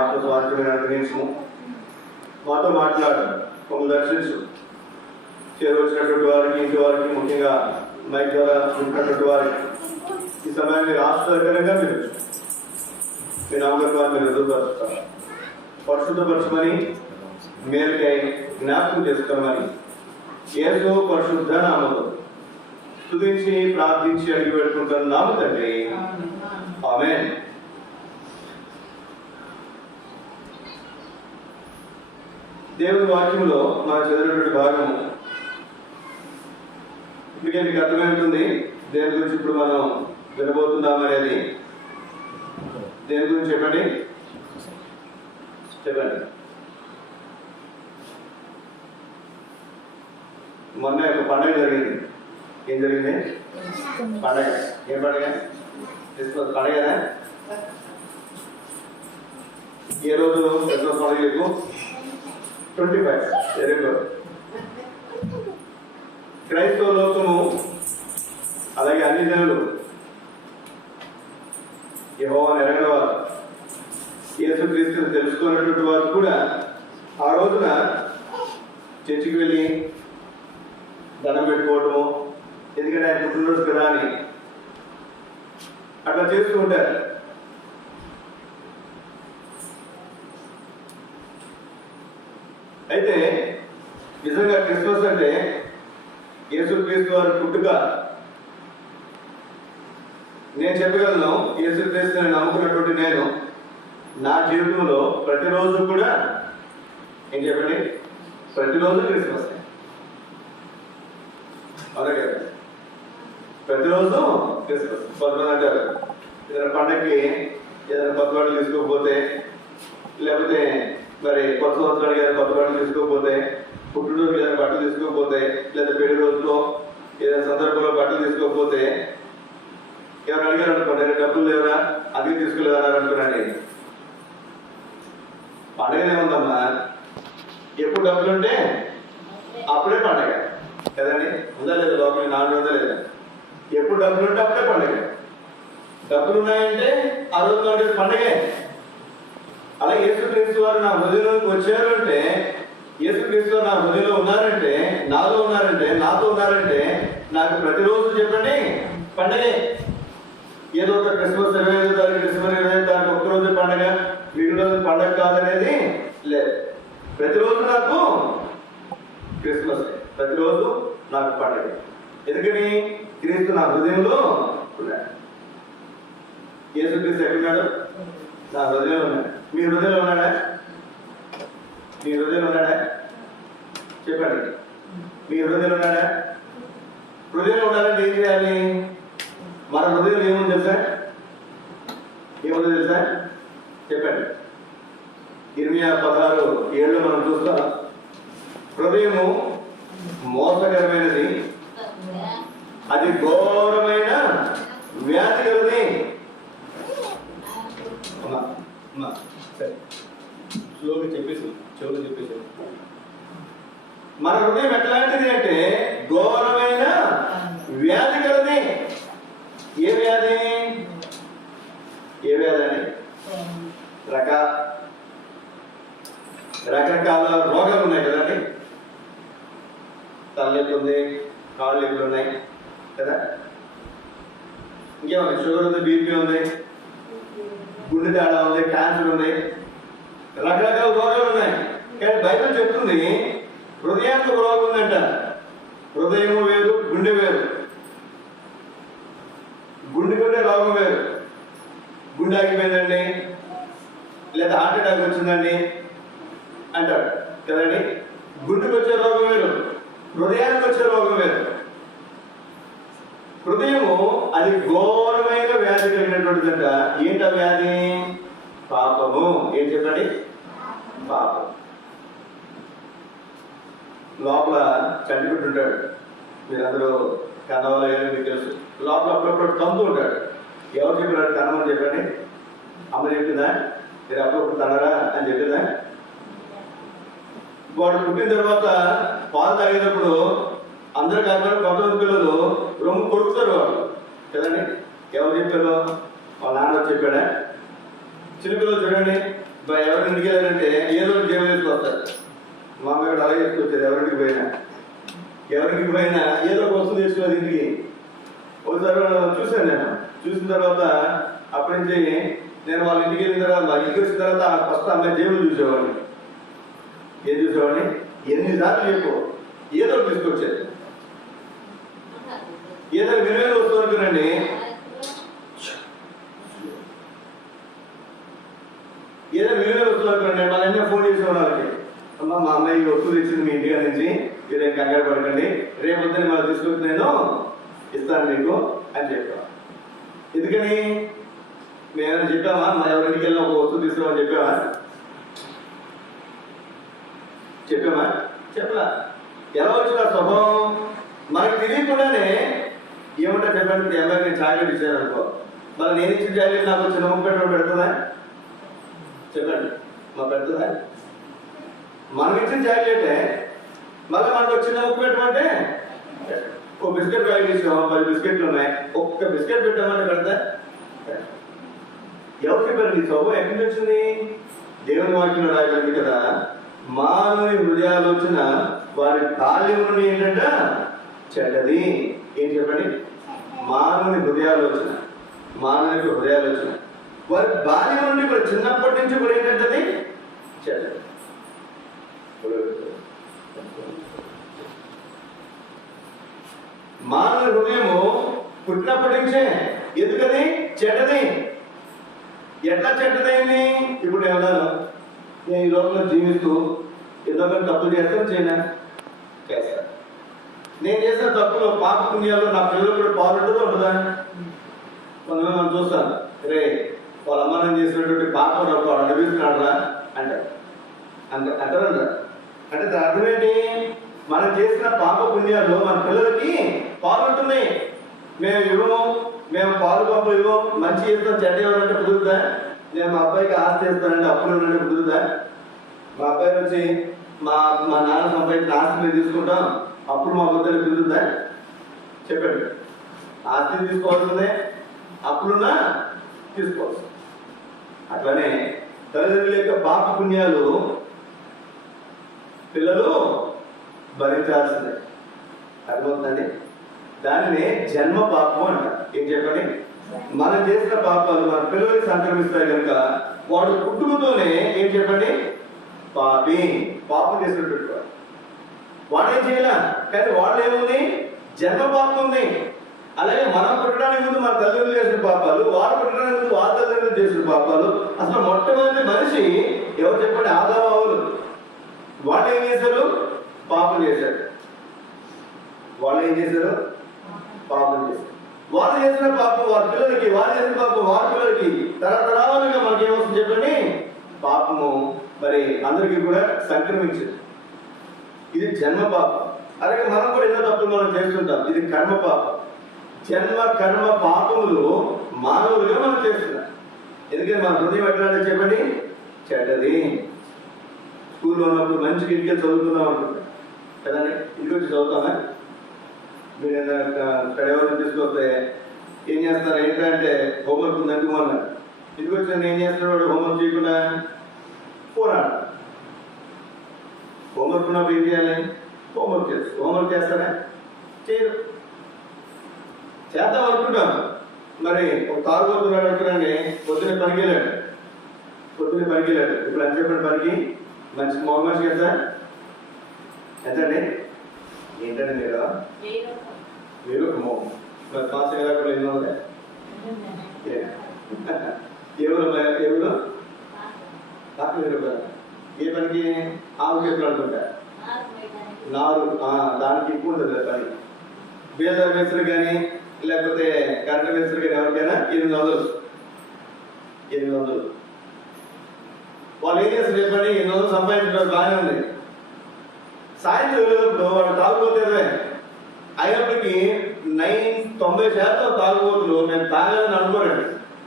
ఆత్మస్వాస్థ్యమైన అనుగ్రహించము, మాతో మాట్లాడు, మమ్మల్ని దర్శించు. చేరవచ్చినటువంటి వారికి, ఇంటి వారికి, ముఖ్యంగా మైక్ ద్వారా ఉంటున్నటువంటి వారికి ఈ సమయాన్ని మీరు ఆశ్చర్యకరంగా మీరు మీ నామకత్వాన్ని మీరు ఎదురుపరుస్తారు. పరిశుద్ధపరచమని, మేలుకై జ్ఞాపకం చేసుకోమని యేసు పరిశుద్ధ నామములో స్తుతించి ప్రార్థించి అడిగి పెట్టుకుంటున్నాము తండ్రి. ఆమేన్. దేవుని వాక్యంలో మనం చదివినటువంటి భాగము ఇప్పటికే మీకు అర్థమవుతుంది దేని గురించి ఇప్పుడు మనం వినబోతున్నాం అనేది. దేని గురించి చెప్పండి. మొన్న ఒక పండగ జరిగింది. ఏం జరిగింది? పండగ. ఏం పండగ? పండగనా? ఏ రోజు క్రిస్మస్ పండుగకు? 25. Very good. క్రైస్తవ లోకము అలాగే అన్ని జనులు యెహోవాను ఎరగని వారు, యేసుక్రీస్తుని తెలుసుకున్నటువంటి వారు కూడా ఆ రోజున చర్చికి వెళ్ళి దండం పెట్టుకోవటము, ఎందుకంటే ఆయన పుట్టినరోజు కదా అని అట్లా చేస్తూ ఉంటారు. అయితే నిజంగా క్రిస్మస్ అంటే యేసుక్రీస్తు వారి పుట్టుక. నేను చెప్పగలను, యేసుక్రీస్తుని నమ్ముకున్నటువంటి నేను నా జీవితంలో ప్రతిరోజు కూడా ఏం చెప్పండి, ప్రతిరోజు క్రిస్మస్. అవునా కదా? ప్రతిరోజు క్రిస్మస్. కొంతమంది అంటారు ఏదైనా పండగకి ఏదైనా కొత్త బట్టలు తీసుకోకపోతే, లేకపోతే మరి కొత్త సంవత్సరానికి ఏదైనా కొత్త బట్టలు తీసుకోకపోతే, పుట్టినరోజుకి ఏదైనా బట్టలు తీసుకోకపోతే, లేదా పెళ్లి రోజులో ఏదైనా సందర్భంలో బట్టలు తీసుకోకపోతే ఎవరు అడిగారు అనుకోండి, డబ్బులు లేవరా అది తీసుకోలేదన్నారు అనుకున్నాను. పండగ ఏముందమ్మా, ఎప్పుడు డబ్బులు ఉంటే అప్పుడే పండగ కదండి. ఉందా లేదా? లోపల 4 ఉందా లేదా? ఎప్పుడు డబ్బులు ఉంటే అప్పుడే పండగ. డబ్బులు ఉన్నాయంటే ఆ రోజు నాడు పండగే. అలాగే యేసుక్రీస్తు వారు నా హృదయంలోకి వచ్చారు అంటే, యేసుక్రీస్తు వారు నా హృదయంలో ఉన్నారంటే, నాలో ఉన్నారంటే, నాతో ఉన్నారంటే నాకు ప్రతిరోజు చెప్పండి పండగే. ఏదో ఒక క్రిస్మస్ 25వ తారీఖు, డిసెంబర్ 25వ తారీఖు ఒక్కరోజు పండగ, మిగిలిన రోజు పండగ కాదనేది లేదు. ప్రతిరోజు నాకు క్రిస్మస్, ప్రతిరోజు నాకు పండగ. ఎందుకని? క్రీస్తు నా హృదయంలో ఉన్నాడు. యేసుక్రీస్తు ఎక్కడున్నాడు? నా హృదయంలో ఉన్నాడు. మీ హృదయంలో ఉన్నాడా? మీ హృదయంలో ఉన్నాడా? చెప్పండి. మీ హృదయంలో ఉన్నాడా? హృదయంలో ఉండాలంటే ఏం చేయాలి? మన హృదయం ఏముంది తెలుసా? ఏముంది తెలుసా? చెప్పండి. ఇర్మియా 16:7 మనం చూస్తాం. హృదయము మోసకరమైనది, అది ఘోరమైన వ్యాధి కలది. స్లోగా చెప్పేసి చెవులు చెప్పేసి. మన హృదయం ఎట్లాంటిది అంటే ఘోరమైన వ్యాధి కలది. ఏ వ్యాధి? ఏ వ్యాధి అని? రకరకాల రోగాలు ఉన్నాయి కదండి. తలనొప్పి ఉంది, కాళ్ళు నొప్పులు ఉన్నాయి కదా, ఇంకేమన్నా షుగర్ ఉంది, బీపీ ఉంది, గుండె తేడా ఉంది, క్యాన్సర్ ఉంది, రకరకాల రోగాలు ఉన్నాయి. కానీ బైబిల్ చెప్తుంది హృదయానికి ఒక రోగం ఉందంట. హృదయము వేరు, గుండె వేరు. గుండె రోగం వేరు. గుండె ఆగిపోయిందండి, లేదా హార్ట్ అటాక్ వచ్చిందండి అంటారు కదండి. గుండెకి వచ్చే రోగం వేరు, హృదయానికి వచ్చే రోగం వేరు. హృదయము అది ఘోరమైన వ్యాధి కలిగినటువంటిదంట. ఏంట వ్యాధి? పాపము. ఏం చెప్పండి? పాపం. లోపల చండిపెట్టు ఉంటాడు. మీరందరూ కన్నవాళ్ళు మీకు తెలుసు. లోపల అప్పుడప్పుడు తంతు ఉంటాడు. ఎవరు చెప్పినాడు కన్నమని? చెప్పండి. అమ్మ చెప్పిందా? మీరు అప్పుడప్పుడు తనరా అని చెప్పిందా? వాడు పుట్టిన తర్వాత పాలు తాగేటప్పుడు అందరు కాకుండా కొంతమంది పిల్లలు రొమ్ము కొడుకుతారు వాడు కదండి. ఎవరు చెప్పారు? వాళ్ళ నాన్న చెప్పాడా? చిన్న పిల్లలు చూడండి, ఎవరింటికి వెళ్ళారంటే ఏదో జేబు వేసుకొస్తారు. మా అమ్మాయి కూడా అలాగే వేసుకొచ్చారు. ఎవరింటికి పోయినా ఏదో ఒక వస్తువు తీసుకున్నది ఇంటికి. ఒకసారి చూశాను నేను. చూసిన తర్వాత అప్పటి నుంచి నేను వాళ్ళ ఇంటికి వెళ్ళిన తర్వాత ఇంటికి వచ్చిన తర్వాత ఫస్ట్ అమ్మాయి జేబులు చూసేవాడిని. ఏం చూసేవాడిని? ఎన్నిసార్లు చెప్పు ఏదో తీసుకొచ్చేది. ఏదో విలువైన వస్తువు అనుకునండి, ఏదో విలువైన వస్తువులు అనుకునండి, మళ్ళీ ఫోన్ చేసేవాడు వాళ్ళకి. అమ్మ మా అమ్మాయి వస్తువు తెచ్చింది మీ ఇంటికి నుంచి, మీరేం కంగారు పడకండి, రేపు పొద్దున్న మళ్ళీ తీసుకొచ్చి నేను ఇస్తాను మీకు అని చెప్పాను. ఎందుకని మేమైనా చెప్పామా? మా ఎవరింటికి వెళ్ళిన ఒక వస్తువు తీసుకురామని చెప్పామా? చెప్పలా. ఎలా వచ్చిన స్వభావం మనకు తెలియకుండానే ఏమంటా చెప్పండి. మీ అమ్మాయి నేను చాక్లెట్ ఇచ్చాను అనుకో, మళ్ళీ నేను ఇచ్చిన చాక్లెట్ నాకు చిన్న ముక్క పెడుతుందా? చెప్పండి, మా పెడుతుందా? మనం ఇచ్చిన చాక్లెటే మళ్ళీ మనకు చిన్న ముక్క పెట్టమంటే ఒక బిస్కెట్ ప్యాకెట్ ఇచ్చాము, 10 బిస్కెట్లు ఉన్నాయి, ఒక్క బిస్కెట్ పెట్టామంటే పెడతా? ఎవరు చెప్పారు? నీ స్వభావం ఎక్కడి నుంచి వచ్చింది? దేవుని వాక్యంలో రాయబడింది కదా, మానవుని హృదయాలోచన వారి బాల్యం నుండి ఏంటంట చెడ్డది. ఏం చెప్పండి? మానవునికి హృదయాలోచన వారి బాల్యం నుండి కూడా చిన్నప్పటి నుంచి కూడా ఏంటంటే చెడ్డది. మానవుని హృదయము పుట్టినప్పటి నుంచే ఎందుకని చెడ్డది. ఎట్లా చెడ్డదైంది? ఇప్పుడు ఏమన్నాను, నేను ఈ లోకంలో జీవిస్తూ ఏదో ఒకటి తప్పులు చేయనా? చేస్తాను. నేను చేసిన తప్పులు పాప పుణ్యాలు నా పిల్లలు కూడా పాల్గొంటుందో ఉంటుందా? కొంతమంది మనం చూస్తాను, రే వాళ్ళ అమ్మ నేను చేసినటువంటి పాప అనిపిస్తున్నాడురా అంటారు. అంటారంట. అంటే దాని అర్థం ఏంటి? మనం చేసిన పాప పుణ్యాలు మన పిల్లలకి పాల్గొంటున్నాయి. మేము పాలు పంపులు ఇవ్వం, మంచి చేస్తాం, చెడ్డ ఇవ్వాలంటే కుదురుతా? నేను మా అబ్బాయికి ఆస్తి చేస్తానంటే అప్పులు ఇవ్వాలంటే కుదురుతా? మా అబ్బాయి వచ్చి మా నాన్న సంపాదించిన ఆస్తి మేము తీసుకుంటాం, అప్పుడు మా వద్దకు కుదురుతా? చెప్పండి. ఆస్తి తీసుకోవాల్సిందే, అప్పులున్నా తీసుకోవాల్సింది. అట్లానే తల్లిదండ్రుల యొక్క పాప పుణ్యాలు పిల్లలు భరించాల్సిందే. అర్థమవుతుందండి? దానినే జన్మ పాపం అంట. ఏం చెప్పండి? మనం చేసిన పాపాలు మన పిల్లలకి సంక్రమిస్తాయి కనుక వాడు పుట్టుకతోనే ఏం చెప్పండి పాపం చేసినట్టు వాడేం చేయాల, కానీ వాళ్ళు ఏముంది? జన్మ పాపం ఉంది. అలాగే మనం పుట్టడానికి ముందు మన తల్లిదండ్రులు చేసిన పాపాలు, వారు పుట్టడానికి ముందు వాళ్ళ తల్లిదండ్రులు చేసిన పాపాలు. అసలు మొట్టమొదటి మనిషి ఎవరు చెప్పండి? ఆదాము. వాళ్ళు ఏం చేశారు? పాపం చేశారు. వాళ్ళు ఏం చేశారు? పాపం చేశారు. వాళ్ళు చేసిన పాపం వారి పిల్లలకి, వాళ్ళు చేసిన పాపం వారి పిల్లలకి తరతరాలుగా మనకేమొస్తుంది చెప్పండి? పాపము మరి అందరికీ కూడా సంక్రమించింది. ఇది జన్మ పాపం. అలాగే మనం కూడా ఎన్నో తప్పులు మనం చేస్తుంటాం. ఇది కర్మ పాపం. జన్మ కర్మ పాపములు మానవులుగా మనం చేస్తున్నాం. ఎందుకంటే మన హృదయం ఎట్లాంటి చెప్పండి? చెడ్డది. స్కూల్లో ఉన్నప్పుడు మంచిగా ఇంటికి చదువుతున్నాం అనుకుంటా కదండి. ఇంటికి వచ్చి చదువుతామా? మీరు ఎవరిని తీసుకొస్తే ఏం చేస్తారు? ఏంటంటే హోంవర్క్ ఉందంటే అన్నారు. ఇంటికి వచ్చిన ఏం చేస్తున్నాడు? హోంవర్క్ చేయకుండా పోరాడు. హోంవర్క్ ఉన్నప్పుడు ఏం చేయాలి? హోంవర్క్ చేస్తారా? చేయరు. చేద్దాం అనుకుంటాం. మరి ఒక తాగుబోతున్నాడు అనుకున్నాండి, పొద్దున్నే పనికి వెళ్ళాడు. ఇప్పుడు అని చెప్పిన పనికి మనిషి ఎంత ఎంతండి? ఏంటండి మీరు మరి పాస్ అయ్యేలా కూడా ఎన్నో ఉన్నాయి. ఎవరు ఏ పనికి? ఆవు చేతులు అనుకుంటా. దానికి ఎక్కువ ఉంటుంది పని. బేదర్ మేస్త్రి కానీ లేకపోతే కరెంట్ మేస్త్రి కానీ ఎవరికైనా 800. వాళ్ళు ఏం చేస్తారు చెప్పండి? 800 సంపాదించడం బాగానే ఉంది. సాయంత్రం వెళ్ళేటప్పుడు వాడు తాగుబోతే అయినప్పటికీ 90% తాగుబోతులు మేము తాగాలని అనుకోరండి.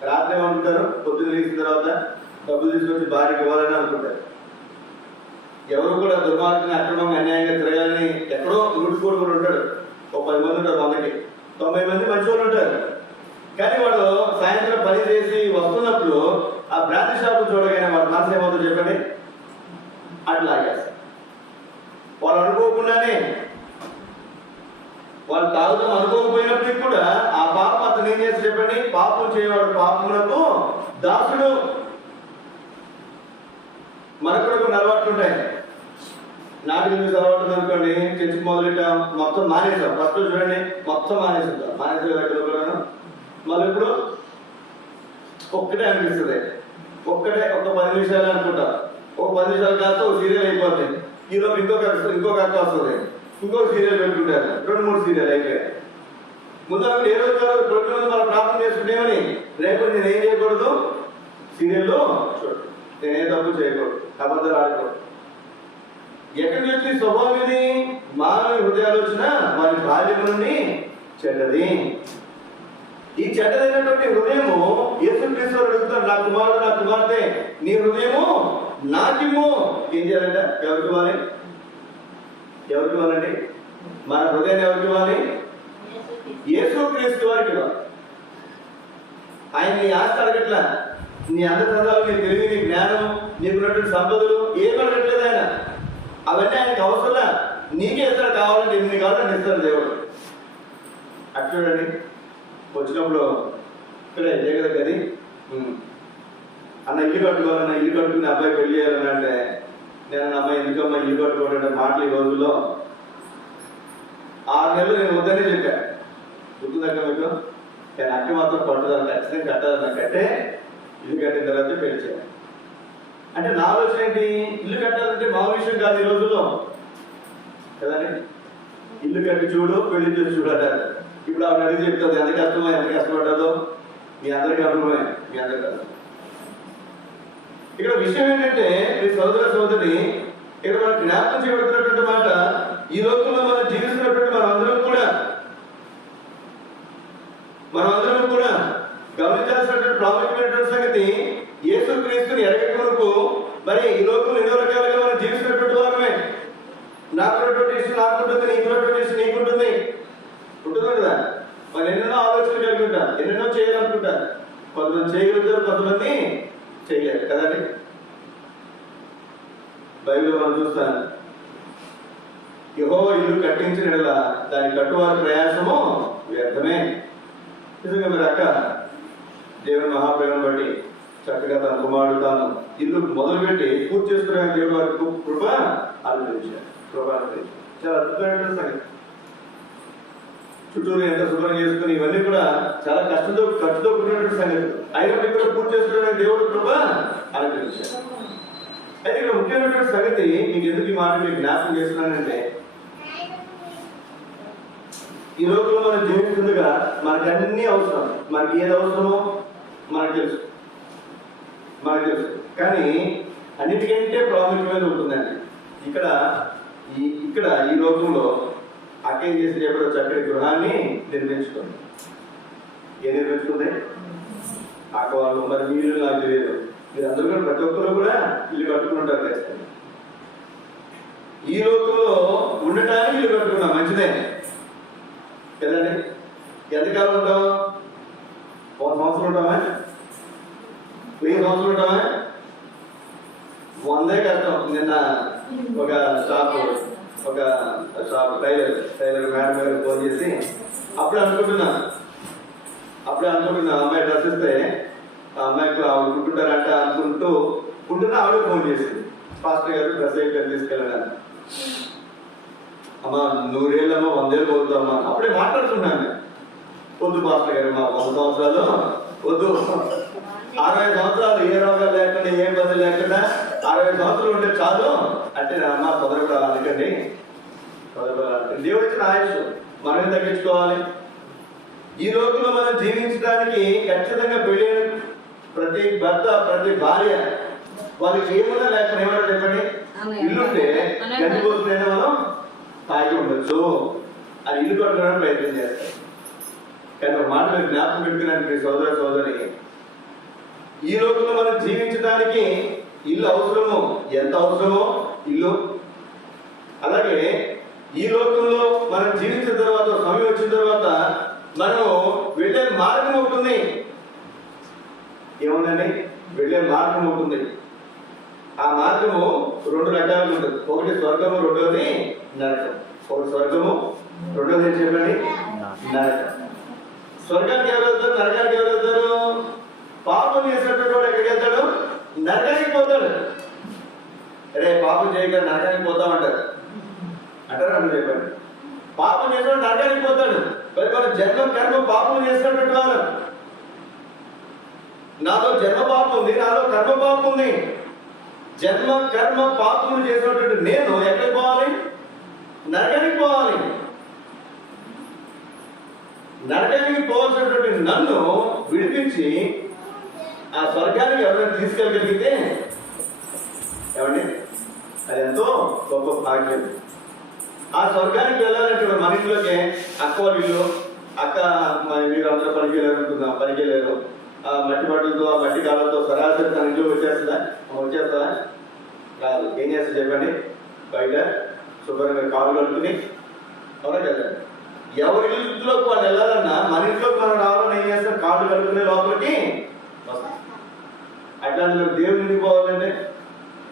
రాత్రి ఏమనుకుంటారు? పొద్దున్న లేచిన తర్వాత డబ్బులు తీసుకొచ్చి భార్యకి ఇవ్వాలని అనుకుంటారు. ఎవరు కూడా దుర్మార్గంగా అక్రమంగా అన్యాయంగా తిరగాలని ఎక్కడో 100 కూడా ఉంటాడు. ఒక 10 మంది ఉంటారు, 100కి 90 మంది మంచి వాళ్ళు ఉంటారు. కానీ వాడు సాయంత్రం పని చేసి వస్తున్నప్పుడు ఆ బ్రాంచ్ షాప్ చూడగానే వాడు మనసు ఏమవుతుందో చెప్పండి, అట్లాగేస్తారు. వాళ్ళు అనుకోకుండానే, వాళ్ళు తాగుతాం అనుకోకపోయినప్పటికీ కూడా ఆ పాపం అతను ఏం చేసి చెప్పండి, పాపం చేయవాడు పాపములకు దాసుడు. మనకు కూడా కొన్ని అలవాట్లు ఉంటాయి. నాటికి న్యూస్ అలవాటు అనుకోండి, చర్చి మొదలెట్టాం, మొత్తం మానేసాం. ఫస్ట్ చూడండి, మొత్తం మానేసుకుంటాం. మానేసేదాకా మళ్ళీ ఇప్పుడు ఒక్కటే అనిపిస్తుంది, ఒక 10 నిమిషాలు అనుకుంటా. ఒక 10 నిమిషాలు కాస్త ఒక సీరియల్ అయిపోతుంది. ఈలోపు ఇంకొక అక్క వస్తుంది, ఇంకొక సీరియల్ పెట్టుకుంటారు, 2-3 సీరియల్ అయిపోయాయి. ముందు అక్కడ ఏ రోజు కాదు ప్రొడ్యూస్ మనం ప్రార్థన చేసుకుంటేమని, రేపు నేను ఏం చేయకూడదు, సీరియల్లో చూడు, నేనేం తప్పు చేయకూడదు, అబద్ధాలు ఆడకూడదు. ఎక్కడి నుంచి స్వభావం ఇది? మానవ హృదయాలు వచ్చిన వారి బాల్యం నుండి చెడ్డది. ఈ చెడ్డదైనటువంటి హృదయము యేసుక్రీస్తు అడుగుతారు, నా కుమారుడు నా కుమార్తె నీ హృదయము నాకిమ్ము. ఏం చేయాలంట? ఎవరికి ఇవ్వాలి? ఎవరికి ఇవ్వాలండి? మన హృదయాన్ని ఎవరికి ఇవ్వాలి? యేసుక్రీస్తు వారికి ఇవ్వాలి. ఆయన నీ ఆస్తి అడగట్లా, నీ అందచందాలు, నీ తెలివి, నీ జ్ఞానం, నీకున్నటువంటి సంపదలు ఏం అడగట్లేదు ఆయన. అవన్నీ ఆయనకు అవసరంలా, నీకే ఇస్తాడు. కావాలంటే ఎన్ని కావాలంటే ఇస్తాడు దేవుడు. అట్లా చూడండి, వచ్చినప్పుడు ఇక్కడే జగద గది అన్న ఇల్లు కట్టుకోవాలన్న, ఇల్లు కట్టుకుని అబ్బాయి పెళ్లి చేయాలని అంటే, నేను అమ్మాయి ఎందుకమ్మా ఇల్లు కట్టుకోవాలంటే మాటలు ఈ రోజుల్లో 6 నెలలు నేను వద్దనే చెప్పా. గుర్తుందక్క మీకు? కానీ అక్క మాత్రం పట్టుదల, ఖచ్చితంగా కట్టాలన్న, కట్టే ఇల్లు కట్టిన తర్వాత పెళ్లి చేయాలి అంటే నా ఆలోచన ఏంటి? ఇల్లు కట్టాలంటే మామూలు విషయం కాదు ఈ రోజుల్లో కదండి. ఇల్లు కట్టి చూడు, పెళ్లి చేసి చూడాలి. ఇప్పుడు ఆవిడ అడిగి చెప్తుంది ఎంత కష్టపడ్డదో మీ అందరికీ అనుభవమే, మీ అందరికీ అర్థం. ఇక్కడ విషయం ఏంటంటే, మీ సోదర సోదరి ఇక్కడ మనం జ్ఞాపకం చేయబడుతున్నటువంటి మాట, ఈ లోకంలో మనం జీవిస్తున్నటువంటి మనందరం కూడా గమనించాల్సినటువంటి ప్రాముఖ్యమైనటువంటి సంగతి, యేసుక్రీస్తుని ఎరగటకు మరి ఈ లోకంలో ఎన్నో రకాలుగా మనం జీవిస్తున్నటువంటి వారమే. నాకున్నటువంటి ఇష్టం నాకుంటుంది, నీకున్నటువంటి ఇష్టం నీకుంటుంది, ఉంటుంది కదా. వాళ్ళు ఎన్నెన్నో ఆలోచనలు కలిగి ఉంటారు, ఎన్నెన్నో చేయాలనుకుంటారు. కొంతమంది చేయగలుగుతారు, కొంతమంది చేయలేరు కదండి. బైబిల్ మనం చూస్తాను, యెహోవా ఇల్లు కట్టించిన యెడల దాని కట్టువారి ప్రయాసము వ్యర్థమే. నిజంగా మరి అక్క దేవుని మహాప్రేమను బట్టి చక్కగా తన కుమారుడు తాను ఇల్లు మొదలుపెట్టి పూర్తి చేసుకునే దేవుడు వారికి కృప అనుగ్రహించారు. చాలా అద్భుతమైన సంగతి. చుట్టూరు ఎంత శుభ్రం చేసుకుని ఇవన్నీ కూడా చాలా ఖర్చుతో కూడినటువంటి సంగతి. అయినప్పటికీ కూడా పూర్తి చేసుకునే దేవుడు కృప అనుగ్రహించారు. అయితే ఇక్కడ ముఖ్యమైనటువంటి సంగతి, మీకు ఎందుకు ఈ మాట మీకు జ్ఞాపకం చేస్తున్నానంటే, ఈ లోకంలో మనం జీవిస్తుండగా మనకి అన్ని అవసరం, మనకి ఏది అవసరమో మనకు తెలుసు. కానీ అన్నిటికంటే ప్రాముఖ్యమైన ఉంటుందండి. ఇక్కడ ఈ లోకంలో అక్కేం చేసి ఎప్పుడో చక్కటి గృహాన్ని నిర్మించుకుంది. ఏం నిర్మించుకుంది? అక్క వాళ్ళు, మరి మీరు నాకు తెలియదు, మీరు అందరూ కూడా ప్రతి ఒక్కరు కూడా ఇల్లు కట్టుకుంటారు ఖచ్చితంగా. ఈ లోకంలో ఉండటానికి ఇల్లు కట్టుకున్నాం, మంచిదే కదండి. ఎంతకాలం ఉంటాం? 1 సంవత్సరం ఉంటామా? 1000 సంవత్సరాలు ఉంటామా? 100 కష్టం. నిన్న ఒక షాప్ టైలర్ మేడం గారికి ఫోన్ చేసి అప్పుడే అనుకుంటున్నా అమ్మాయి డ్రెస్ ఇస్తే ఆ అమ్మాయికి ఆవిడ కుట్టుంటారంట అనుకుంటున్నా ఆవిడ ఫోన్ చేసింది, పాస్టర్ గారు డ్రెస్ అయితే తీసుకెళ్ళాను. అమ్మా 100 ఏళ్ళమ్మా, 100 ఏళ్ళు పోతుందమ్మా. అప్పుడే మాట్లాడుతున్నాను, వద్దు పాస్టర్ గారు, మా 100 సంవత్సరాలు వద్దు, 60 సంవత్సరాలు ఏ రోగాలు లేకుండా ఏ ఇబ్బంది లేకుండా 60 సంవత్సరాలు ఉంటే చాలు అంటే, అమ్మ తొందరగా అనకండి, దేవుడు ఇచ్చిన ఆయుష్ మనమే తగ్గించుకోవాలి. ఈ రోజులో మనం జీవించడానికి ఖచ్చితంగా పెళ్ళి ప్రతి భర్త, ప్రతి భార్య వాళ్ళకి ఏమున్నా లేకుండా ఏమన్నా చెప్పండి, ఇల్లుంటే ఎంత పోతుందైనా మనం తాగి ఉండొచ్చు, అది ఇల్లు కట్టుకోవడానికి ప్రయత్నం చేస్తారు. కానీ ఒక మాట మీరు జ్ఞాపకం పెట్టుకున్నానికి సోదర సోదరి, ఈ లోకంలో మనం జీవించడానికి ఇల్లు అవసరమో, ఎంత అవసరమో ఇల్లు, అలాగే ఈ లోకంలో మనం జీవించిన తర్వాత, సమయం వచ్చిన తర్వాత మనం వెళ్ళే మార్గం ఉంటుంది. ఏముందండి? వెళ్ళే మార్గం ఉంటుంది. ఆ మార్గము రెండు రకాలుగా ఉంటుంది. ఒకటి స్వర్గము, రెండోది నరకం. ఒకటి స్వర్గము, రెండోది ఏం చెప్పండి? నరకం. స్వర్గానికి ఎవరు వెళ్తారు? నరకానికి ఎవరు వెళ్తారు? పాపం చేసినటువంటి వాడు ఎక్కడికి వెళ్తాడు? నరకానికి పోతాడు. అరే పాపం చేయక నరకానికి పోతామంటారు అంటారా? అని చెప్పండి. పాపం చేసిన నరకానికి పోతాడు. మరి మన జన్మ కర్మ పాపం చేసినటువంటి వాడు, నాలో జన్మ పాపం ఉంది, నాలో కర్మ పాపం ఉంది. జన్మ కర్మ పాపములు చేసినటువంటి నేను ఎక్కడికి పోవాలి? నరకానికి పోవాలి. నరకానికి పోవాల్సినటువంటి నన్ను విడిపించి ఆ స్వర్గానికి ఎవరైనా తీసుకెళ్ళగలిగితే ఏమండి అది ఎంతో గొప్ప భాగ్యం. ఆ స్వర్గానికి వెళ్ళాలంటే మన ఇంట్లోకి అక్క వాళ్ళ ఇల్లు, అక్క మీరు అందరూ పనికి వెళ్ళారనుకుందాం, పనికి వెళ్ళారు. ఆ మట్టి బట్టలతో, ఆ మట్టి కాళ్ళతో సరాసరి తన ఇంట్లో వచ్చేస్తుందా? రాదు. ఏం చేస్తా చెప్పండి? బయట శుభ్రంగా కాళ్ళు కడుక్కుని ఎవరికి వెళ్ళాలి. ఎవరి ఇంట్లోకి వాళ్ళు వెళ్ళాలన్నా మన ఇంట్లోకి మనం రావాలని ఏం చేస్తాం? కాళ్ళు కడుక్కునే లోపలికి వస్తాం. అట్లాంటి దేవుని ఇంటికి పోవాలంటే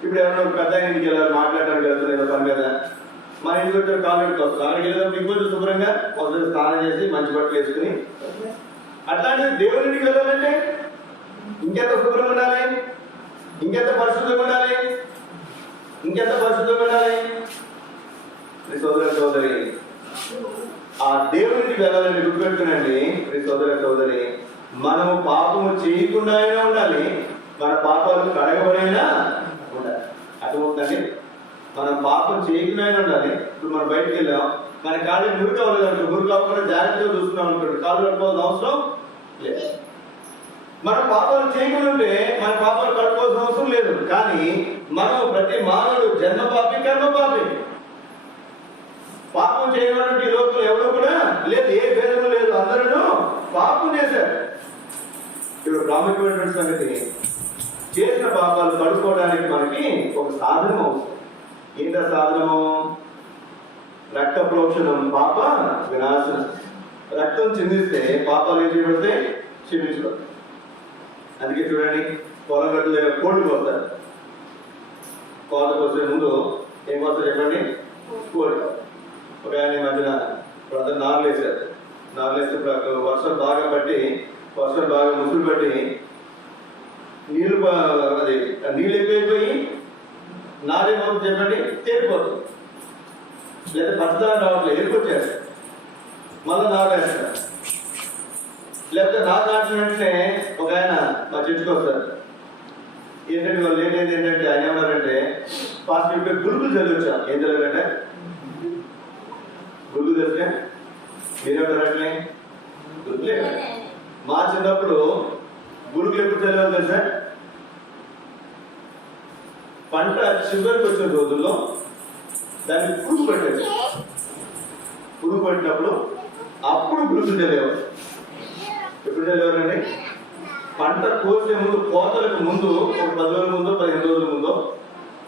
ఇప్పుడు ఎవరైనా పెద్ద ఇంటికి వెళ్ళాలి, మాట్లాడడానికి వెళ్తారు ఏదో పని మీద, మన ఇంటికి వచ్చే కాళ్ళు ఇంటికి వస్తాం. అక్కడికి వెళ్ళినప్పుడు ఇంకొంచెం శుభ్రంగా ఒకసారి స్నానం చేసి మంచి బట్టలు వేసుకుని, అట్లాంటిది దేవుని ఇంటికి వెళ్ళాలంటే ఇంకెంత శుభ్రంగా ఉండాలి, ఇంకెంత పరిశుద్ధంగా ఉండాలి, ఇంకెంత పరిశుద్ధంగా ఉండాలి. సోదర సోదరి, ఆ దేవునికి వెళ్ళాలని గుర్తుపెట్టుకునండి. సోదర సోదరి, మనము పాపము చేయకుండా అయినా ఉండాలి, మన పాపాలు కడగబడైనా ఉండాలి. అర్థమవుతుందండి? మనం పాపం చేయకుండా అయినా ఉండాలి. ఇప్పుడు మనం బయటకు వెళ్ళాం, మన కాళ్ళు మురికి అవ్వలేదు అనుకో, మురికి అవ్వకుండా జాగ్రత్తగా చూసుకున్నాం అనుకోండి, కాళ్ళు కట్టుకోవాల్సిన అవసరం లేదు. మన పాపాలు చేయకుండా ఉంటే మన పాపాలు కట్టుకోవాల్సిన అవసరం లేదు. కానీ మనం ప్రతి మానవుడు జన్మ పాపి, కర్మ పాపి. పాపం చేయనటువంటి లోకులు ఎవరు కూడా లేదు, ఏ భేదము లేదు, అందరూ పాపం చేశారు. ఇప్పుడు ప్రాముఖ్యమైనటువంటి సంగతి, చేసిన పాపాలు కడుక్కోవడానికి మనకి ఒక సాధనం అవసరం. ఏంటో సాధనము? రక్త ప్రోక్షణం, పాప వినాశనం. రక్తం చిందిస్తే పాపాలు ఏం చేయబడితే క్షమించబడతాయి. అందుకే చూడండి, పొలం గట్ల దగ్గర కోళ్ళు కోస్తారు. కోళ్ళ కోసే ముందు ఏం కోస్తారు చెప్పండి? కోడి. ఒక ఆయన మధ్యన ఇప్పుడు నార్లు వేసారు. నార్లు వేస్తే వర్షం బాగా పట్టి, వర్షం బాగా ముసులు పట్టి నీళ్ళు ఎక్కువైపోయి నారేమవుతుంది చెప్పండి? తేలిపోతుంది. లేదా పచ్చదనం రావట్లేదు, ఎరుకొచ్చేస్తారు. మళ్ళీ నారు వేస్తారు. లేకపోతే నారు నాటిన వెంటనే ఒక ఆయన మా చెట్టుకు వస్తారు. ఏంటంటే వాళ్ళు ఏంటంటే ఆయన ఏమన్నారంటే, ఫాస్ట్ ఇప్పుడు గురుకులు చదివచ్చాం. ఏం చదివారంటే గురుకులు తెలిస్తే మీరేమంటారు? అట్లే గురుకులే. మా చిన్నప్పుడు గురుకులు ఎప్పుడు చదివాలి తెలుసా? పంట చివరికి వచ్చిన రోజుల్లో దాన్ని పురుగు పట్టేది. పురుగు పట్టినప్పుడు అప్పుడు గురుకులు చదివేవారు. ఎప్పుడు చదివారండి? పంట కోసే ముందు, కోతలకు ముందు, ఒక 10 రోజుల ముందో 15 రోజుల ముందో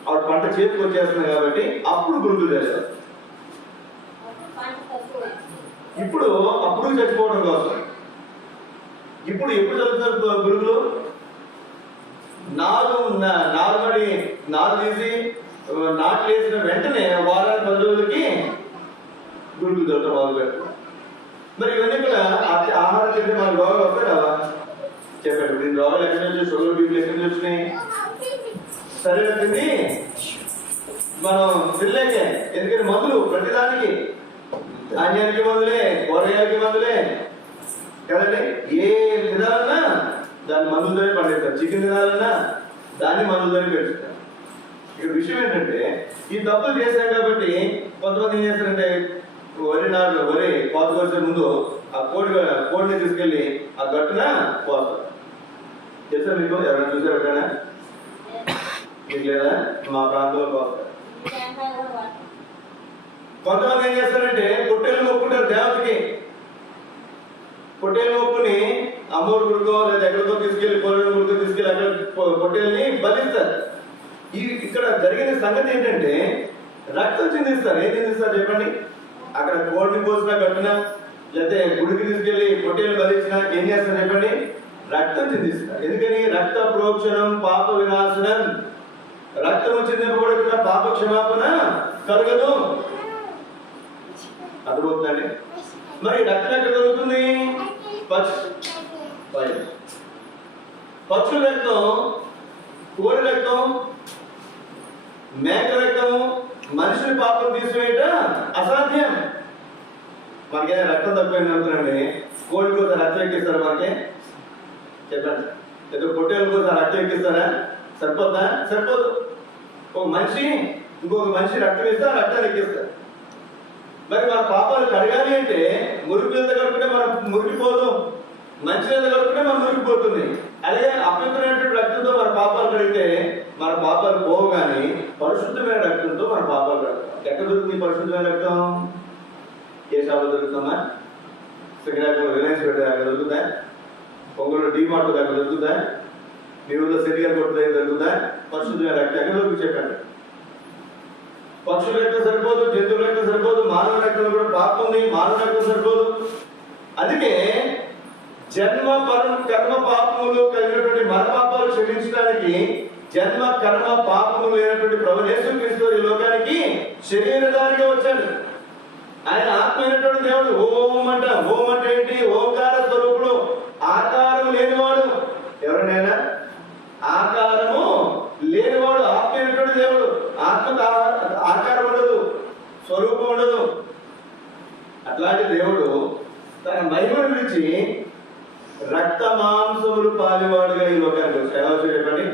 ఆవిడ పంట చేతికి వచ్చేస్తుంది కాబట్టి అప్పుడు గురుకులు చదివారు. ఇప్పుడు అప్పుడు చచ్చిపోవడం కోసం. ఇప్పుడు ఎప్పుడు చదువుతారు గురుకులు? నారు తీసి నాట్లు వేసిన వెంటనే వారానికి 10 రోజులకి గురుకులు చదువుతాం మొదలు పెడతాం. మరి ఇవన్నీ కూడా ఆహారం తింటే మనకు రోగాలు వస్తాయి కదా చెప్పండి. దీని రోగాలు ఎక్కడి నుంచి, షుగర్ బీపీలు ఎక్కడి నుంచి వచ్చినాయి? సరైన తిండి మనం తినలేకే. ఎందుకంటే మందులు ప్రతిదానికి, ధాన్యానికి మందులే, కూరగాయలకి మందులే కదండి. ఏ తినాలన్నా దాన్ని మందులతోనే పండిస్తారు. చికెన్ తినాలన్నా దాన్ని మందులతోనే పెంచుతారు. ఇక్కడ విషయం ఏంటంటే, ఈ తప్పులు చేశాం కాబట్టి కొంతమంది ఏం చేస్తారంటే, వరి కోత కోసే ముందు ఆ కోడిని తీసుకెళ్లి ఆ గట్టున పోస్తారు. తెలుసా మీకు? ఎవరైనా చూసారు ఎప్పుడైనా? మీకు లేదా? మా ప్రాంతంలో పోస్తారు. కొంతమంది ఏం చేస్తారంటే పొట్టేళ్ళు మొక్కుంటారు దేవతకి. పొట్టేలు మొక్కుని అమ్మోరు గుడికో లేదా ఎక్కడికో తీసుకెళ్లి, కోరేడు గుడికో తీసుకెళ్లి అక్కడ పొట్టేల్ని బలిస్తారు. ఇక్కడ జరిగిన సంగతి ఏంటంటే రక్తం చిందిస్తారు. ఏం చిందిస్తారు చెప్పండి? అక్కడ కోడిని కోసిన గట్టున లేకపోతే గుడికి తీసుకెళ్లి పొట్టేలు బలిచ్చినా ఏం చేస్తారు చెప్పండి? రక్తం చిందిస్తారు. ఎందుకని? రక్త ప్రోక్షణం పాప వినాశనం. రక్తము చిందింపబడకుండా పాప క్షమాపణ కలగదు. అర్థమవుతుందండి? మరి రక్తం ఎక్కడ కలుగుతుంది? పక్షుల రక్తం, కోడి రక్తం, మేక రక్తము మనుషుని పాపం తీసివేయట అసాధ్యం. మనకేదో రక్తం తక్కువైంది అనుకున్నాండి, కోడి కోసం రక్తం ఎక్కిస్తారా? మనకి చెప్పండి. లేదా పొట్టేల కోసం రక్తం ఎక్కిస్తారా? సరిపోద్దా? సరిపోదు. ఒక మనిషి ఇంకొక మనిషి రక్తం ఇస్తే ఆ రక్తాన్ని ఎక్కిస్తారు. మరి మన పాపాలు కడగాలి అంటే మురికి నీళ్ళతో కడుపుకుంటే మనం మురికిపోదు, మంచి నీళ్ళతో కడుపుకుంటే మనం మురికిపోతుంది. అలాగే అపవిత్రమైనటువంటి రక్తంతో మన పాపాలు కడిగితే మన పాపాలు పోవు, కానీ పరిశుద్ధమైన రక్తంతో మన పాపాలు కడతాం. ఎక్కడ దొరుకుతుంది పరిశుద్ధమైన రక్తం? ఏ షాపులో దొరుకుతుందా? శ్రీకాకుళం రిలయన్స్ పెట్టే అక్కడ దొరుకుతా? ఒంగోలు డీమార్ట్ అక్కడ దొరుకుతా? మీ ఊళ్ళో సిరిగారు కొట్టు దగ్గర దొరుకుతా? పరిశుద్ధమైన రక్తం ఎక్కడ దొరుకుతుంది చెప్పండి? పక్షుల రక్తం సరిపోదు, జంతువుల రక్తం సరిపోదు, మానవ రక్తం కూడా పాపం ఉంది, మానవ రక్తం సరిపోదు. అందుకే జన్మ కర్మ పాపములు కలిగినటువంటి మన పాపాలు క్షమించడానికి జన్మ కర్మ పాపములు లేనటువంటి ప్రభు యేసుక్రీస్తు ఈ లోకానికి శరీరధారిగా వచ్చాడు. ఆయన ఆత్మైనటువంటి దేవుడు. ఓం అంటే ఏంటి? ఓంకార స్వరూపుడు, ఆకారం లేనివాడు. ఎవరినైనా ఆకారము లేనివాడు ఆత్మైనటువంటి దేవుడు. ఆత్మకు ఆకారం ఉండదు, స్వరూపం ఉండదు. అట్లాంటి దేవుడు తన మహిమను విడిచి రక్త మాంసములు పాలివాడుగా ఈ లోకానికి వచ్చాడు. ఎలా వచ్చాడు చెప్పండి?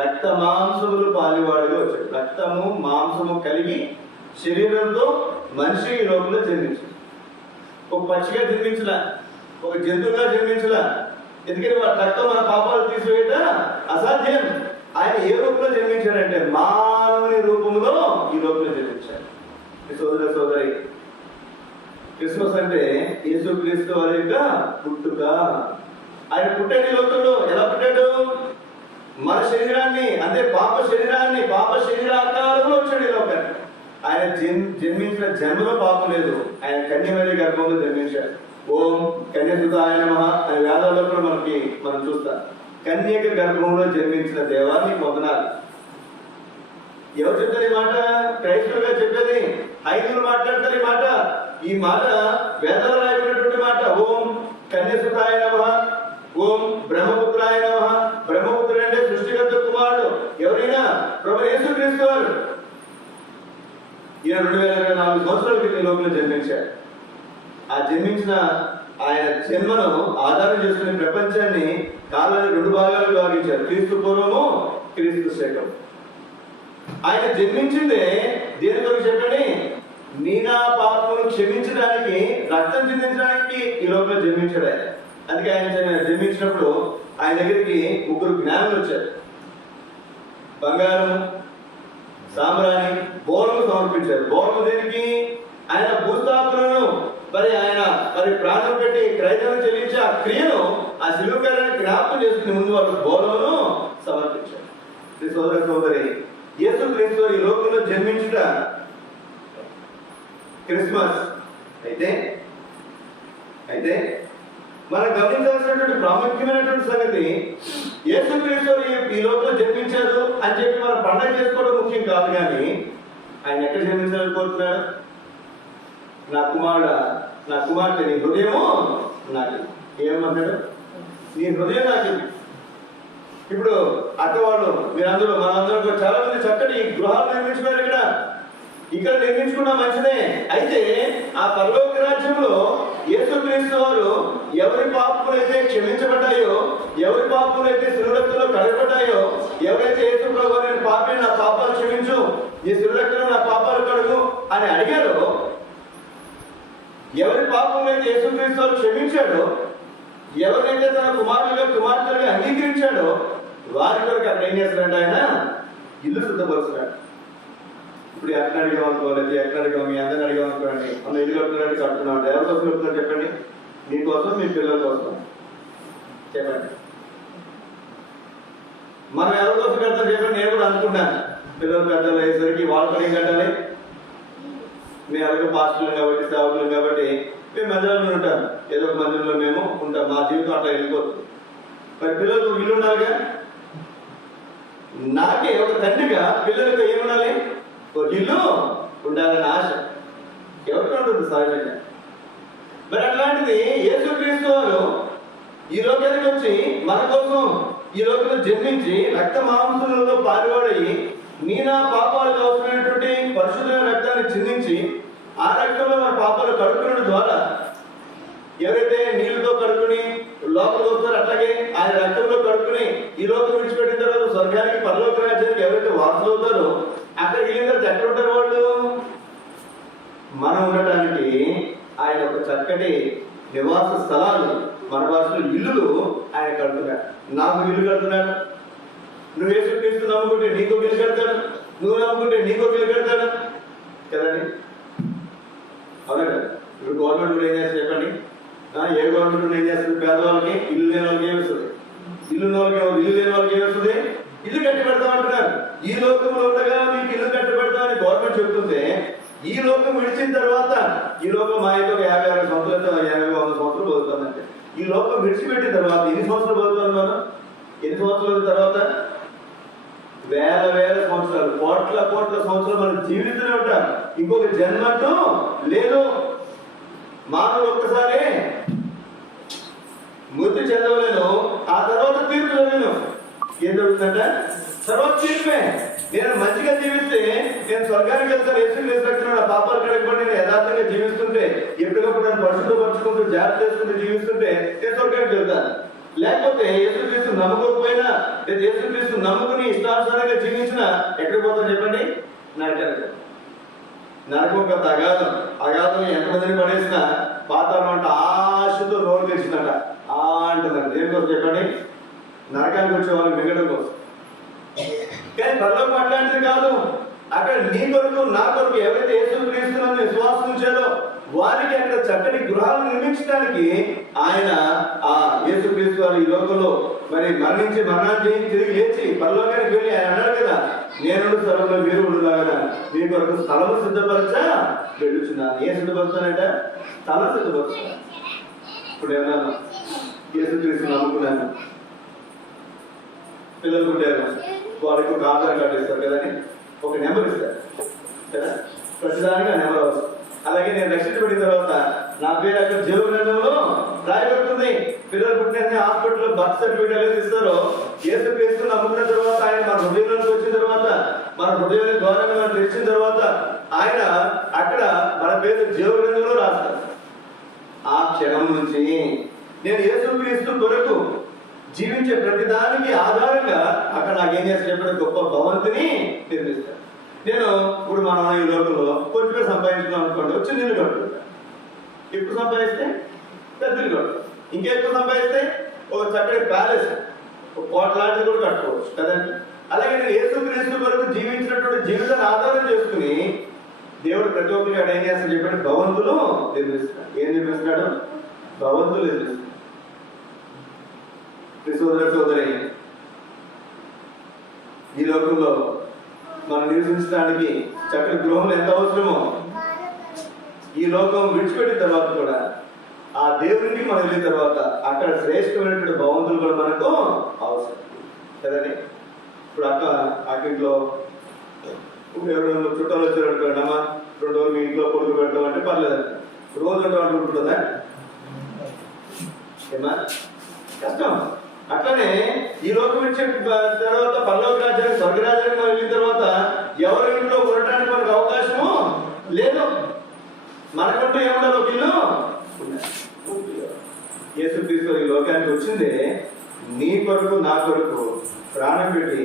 రక్త మాంసములు పాలివాడుగా వచ్చాడు. రక్తము మాంసము కలిగి శరీరంతో మనిషి ఈ లోకంలో జన్మించాడు. ఒక పక్షిగా జన్మించలా, ఒక జంతువుగా జన్మించలా. ఎందుకంటే వాటి రక్తం మన పాపాలు తీసివేయట అసాధ్యం. ఆయన ఏ రూపంలో జన్మించాడంటే మానవుని రూపంలో ఈ లోకంలో జన్మించాడు. సోదర సోదరి, క్రిస్మస్ అంటే యేసుక్రీస్తు వారి యొక్క పుట్టుక. ఆయన పుట్టాడు ఈ లోకంలో. ఎలా పుట్టాడు? మన శరీరాన్ని, అంటే పాప శరీరాన్ని, పాప శరీరాకారంలో వచ్చాడు ఈ లోకాన్ని. ఆయన జన్మించిన జన్మలో పాపం లేదు. ఆయన కన్యమరి గర్భంలో జన్మించాడు. ఓం కన్యసుతాయ నమః అనే వేదాల్లో కూడా మనం చూస్తాం. కన్యక గర్భంలో జన్మించిన దేవాన్ని పొందనాలి. ఎవరు చెప్తారు ఈ మాట? క్రైస్తవులుగా చెప్పేది. హైందువులు మాట్లాడతారు ఈ మాట. ఈ మాట వేదాలు రాయబడినటువంటి మాట. ఓం కన్యసుతాయ నమః, ఓం బ్రహ్మపుత్రాయ నమః. బ్రహ్మపుత్రుడు అంటే సృష్టికర్త కుమారుడు. ఎవరైనా ప్రభు యేసుక్రీస్తు వారు. ఈయన 2024 సంవత్సరాల క్రితం లోకంలో జన్మించాడు. ఆ జన్మించిన ఆయన జన్మను ఆధారం చేసుకునే ప్రపంచాన్ని కాలాన్ని 2 భాగాలు విభాగించారు. క్రీస్తు పూర్వము, క్రీస్తు శకం. ఆయన జన్మించిందే దేని కొరకు చెప్పండి? నీనా పాపమును క్షమించడానికి, రక్తం చిందించడానికి ఈ లోకంలో జన్మించాడు ఆయన. అందుకే ఆయన జన్మించినప్పుడు ఆయన దగ్గరికి 3 జ్ఞానులు వచ్చారు. బంగారం, సామ్రాణి, బోరము సమర్పించారు. బోరము దేనికి? ఆయన భూస్థాపనను ఆయన ప్రాణం పెట్టి క్రైస్తవం చెల్లించి ఆ క్రియను, ఆ శిలువ కార్యాన్ని జ్ఞాపకం చేసుకుని ముందు వాళ్ళు బోరమును సమర్పించారు. సోదర సోదరి, యేసుక్రీస్తు ఈ లోకంలో జన్మించుట క్రిస్మస్ అయితే మనం గమనించాల్సినటువంటి ప్రాముఖ్యమైనటువంటి సంగతి, యేసుక్రీస్తు ఈ లోకంలో జన్మించారు అని చెప్పి మనం పండుగ చేసుకోవడం ముఖ్యం కాదు, కానీ ఆయన ఎక్కడ జన్మించాలని కోరుతున్నాడు? నా కుమార్తె నీ హృదయము నాకు. ఏమన్నాడు? నీ హృదయం నాకు. ఇప్పుడు అక్కవాళ్ళు మీరందరూ, మనందరూ చాలా మంది చక్కటి గృహాలు నిర్మించుకున్నారు. ఇక్కడ నిర్మించుకున్నా మంచిదే. అయితే ఆ పరలోక రాజ్యంలో యేసుక్రీస్తు వారు ఎవరి పాపములైతే క్షమించబడ్డాయో, ఎవరి పాపములైతే శిలువరక్తంలో కడగబడ్డాయో, ఎవరైతే యేసు ప్రభువా నేను పాపి, నా పాపాలు క్షమించు, ఈ శిలువరక్తంలో నా పాపాలు కడుగు అని అడిగారో, ఎవరి పాపములైతే యేసుక్రీస్తు వారు క్షమించాడో, ఎవరైతే తన కుమార్తెలుగా అంగీకరించాడో వారి కొరకు అక్కడ ఏం చేస్తాడంటే ఆయన ఇల్లు శుద్ధపరుస్తున్నాడు. ఇప్పుడు ఎక్కడ అడిగామనుకో, లేదా ఎక్కడ అడిగాము, మీ అందరిని అడిగామనుకోండి, మనం ఇల్లు కట్టుకోవడానికి కట్టుకున్నాం. ఎవరి కోసం కట్టుకున్నారు చెప్పండి? మీకోసం, మీ పిల్లల కోసం. చెప్పండి, మనం ఎవరి కోసం కడతాం చెప్పండి? నేను కూడా అనుకున్నాను, పిల్లలు పెద్దలు అయ్యేసరికి వాళ్ళ పని కట్టాలి. మేము అలాగే పాస్టర్లు కాబట్టి, సేవకులు కాబట్టి మేము మందిరంలో ఉంటాం, ఏదో ఒక మందిరంలో మేము ఉంటాం, మా జీవితం అట్లా వెళ్ళిపోతుంది. మరి పిల్లలకు ఇల్లు ఉండాలిగా. నాకే ఒక తండ్రిగా పిల్లలకు ఏముండాలి? ఒక ఇల్లు ఉండాలని ఆశ ఎవరికి ఉంటుంది సహజంగా. మరి అట్లాంటిది యేసుక్రీస్తు వారు ఈ లోకానికి వచ్చి మన కోసం ఈ లోకంలో జన్మించి రక్త మాంసములలో పాలువాడయి నీ నా పాపాలకు అవసరమైనటువంటి పరిశుద్ధమైన రక్తాన్ని చిందించి ఆ రక్తంలో మన పాపాలు కడుక్కునడం ద్వారా ఎవరైతే నీళ్ళతో కడుక్కుని లోపలికి వస్తారో అట్లాగే ఆయన రక్తంలో కడుక్కుని ఈ లోకం విడిచిపెట్టిన తర్వాత స్వర్గానికి పరలోక రాజ్యానికి ఎవరైతే వారసులు అవుతారో అక్కడికి వెళ్ళిన తర్వాత ఎక్కడ ఉంటారు వాళ్ళు? మనం ఉండటానికి ఆయన ఒక చక్కటి నివాస స్థలాలు, మన భాషలో ఇల్లులు ఆయన కడుతున్నాడు. నాకు ఇల్లు కడుతున్నాడు. నువ్వు యేసుక్రీస్తు నమ్ముకుంటే నీకో ఇల్లు కడతాడు, నువ్వు నమ్ముకుంటే నీకో ఇల్లు కడతాడు కదండి. అవునా కదా? ఇప్పుడు గవర్నమెంట్ కూడా ఏం చేస్తుంది చెప్పండి? ఏ గవర్నమెంట్ ఏం చేస్తుంది? పేదవాళ్ళకి ఇల్లు లేని వాళ్ళకి ఏమిస్తుంది? ఇల్లు లేని వాళ్ళకి ఏమిస్తుంది? ఇల్లు కట్టి పెడతామంటున్నారు. ఈ లోకంలో ఉండగా మీకు ఇల్లు కట్టి పెడతామని గవర్నమెంట్ చెప్తుంటే ఈ లోకం విడిచిన తర్వాత, ఈ లోకం మా యొక్క 50-60 సంవత్సరాలు 80-100 సంవత్సరాలు బతుకుతుందంటే, ఈ లోకం విడిచిపెట్టిన తర్వాత ఎన్ని సంవత్సరాలు బతుకుతాం మనం? ఎన్ని సంవత్సరాల తర్వాత? వేల సంవత్సరాలు, కోట్ల సంవత్సరాలు మనం జీవితూనే ఉంటాం. ఇంకొక జన్మంటూ లేదు. మానవుడు ఒక్కసారి మృతి చెందవలేను, ఆ తర్వాత తీర్పు చదివాను. ఏం జరుగుతుందంట? తర్వాత తీర్పే. నేను మంచిగా జీవిస్తే నేను స్వర్గానికి వెళ్తాను. యేసుక్రీస్తు నా పాపాలు కడగబడి నేను యథార్థంగా జీవిస్తుంటే, ఎప్పటికప్పుడు నన్ను పరిశుద్ధపరుచుకుంటూ జాగ్రత్త చేసుకుంటూ జీవిస్తుంటే నేను స్వర్గానికి వెళ్తాను. లేకపోతే యేసుక్రీస్తు నమ్ముకోకపోయినా లేదా యేసుక్రీస్తు నమ్ముకుని ఇష్టానుసారంగా జీవించినా ఎక్కడికి పోతాను చెప్పండి? నరకానికి. నరకం ఒక అగాధం ఎంతమందిని పడేసినా పాతాళం అంటే ఆశతో రోడ్డు తెచ్చిందంట అంటుందంట. దేనికోసం చెప్పండి? నరకానికి వచ్చే వాళ్ళు మిగడం కోసం. కానీ పరలోకం అట్లాంటిది కాదు. అక్కడ నీ కొరకు నా కొరకు ఎవరైతే యేసుక్రీస్తును విశ్వాసం ఉంచారో వారికి అక్కడ చక్కటి గృహాలు నిర్మించడానికి ఆయన ఆ యేసుక్రీస్తు వారు ఈ లోకంలో మరి మరణించి మరణాన్ని తిరిగి లేచి పరలోకానికి వెళ్ళి ఆయన అన్నాడు కదా, నేను స్థలంలో మీరు ఉండలాగా మీ కొరకు స్థలము సిద్ధపరచా వెళ్ళుచున్నాను. ఏం సిద్ధపరుస్తానంట? స్థలం సిద్ధపరుస్తాను. ఇప్పుడు ఏమన్నా యేసుక్రీస్తు నమ్ముకున్నాను, పిల్లలు పుట్టారు, వాళ్ళకి ఒక ఆధార్ కార్డు ఇస్తారు కదండి, ఒక నెంబర్ ఇస్తారు కదా, ప్రతిదానికి ఆ నెంబర్ అవసరం. అలాగే నేను రక్షించబడిన తర్వాత నా పేరు అక్కడ జీవ గ్రంథంలో రాయబడుతుంది. పిల్లలు పుట్టిన హాస్పిటల్లో బర్త్ సర్టిఫికేట్ ఎలా ఇస్తారో యేసుక్రీస్తు నమ్ముకున్న తర్వాత ఆయన మన హృదయంలోకి వచ్చిన తర్వాత, మన హృదయం ద్వారా మనం తెచ్చిన తర్వాత ఆయన అక్కడ మన పేరు జీవ గ్రంథంలో రాస్తారు. ఆ క్షణం నుంచి నేను యేసుక్రీస్తు కొరకు జీవించే ప్రతిదానికి ఆధారంగా అక్కడ నాకేం చేస్తా చెప్పడం గొప్ప భవంతిని నిర్మిస్తాను. నేను ఇప్పుడు మనం ఈ లోకంలో కొంచెం సంపాదించుకున్నాం అనుకోండి, వచ్చి నీళ్ళు కట్టుకుంటా. ఎక్కువ సంపాదిస్తే పెద్ద ఇల్లు కట్టు, ఇంకెక్కువ సంపాదిస్తే ఒక చక్కటి ప్యాలెస్, ఒక కోట లాంటిది కూడా కట్టుకోవచ్చు కదండి. అలాగే నేను యేసుక్రీస్తు వరకు జీవించినటువంటి జీవితాన్ని ఆధారం చేసుకుని దేవుడు ప్రతి ఒక్కరికి అక్కడ ఏం చేస్తాడు చెప్పండి? భవంతులు నిర్మిస్తున్నాడు. ఏం నిర్మిస్తున్నాడు? భవంతులు నిర్మిస్తున్నాడు. సోదరి ఈ లోకంలో మనం నివసించడానికి చక్కటి గృహంలో ఎంత అవసరమో ఈ లోకం విడిచిపెట్టిన తర్వాత కూడా ఆ దేవునికి మనం వెళ్ళిన తర్వాత అక్కడ శ్రేష్టమైనటువంటి భవంతులు కూడా మనకు అవసరం కదండి. ఇప్పుడు అక్కింట్లో ఎవరైనా చుట్టాలు వచ్చారనుకోండి, అమ్మా 2 రోజులు మీ ఇంట్లో కొడుకు పెట్టడం అంటే పర్లేదండి. రోజు ఉంటుందా? ఏమా కష్టం. అట్లనే ఈ లోకం విడిచిన తర్వాత పరలోక రాజ్యానికి స్వర్గరాజ్యానికి మనం వెళ్ళిన తర్వాత ఎవరి ఇంట్లో కొనడానికి మనకు అవకాశము లేదు. మనకంటూ ఏముండాలి? ఒక ఇల్లు. యేసుక్రీస్తు ఈ లోకానికి వచ్చిందే నీ కొరకు నా కొరకు ప్రాణం పెట్టి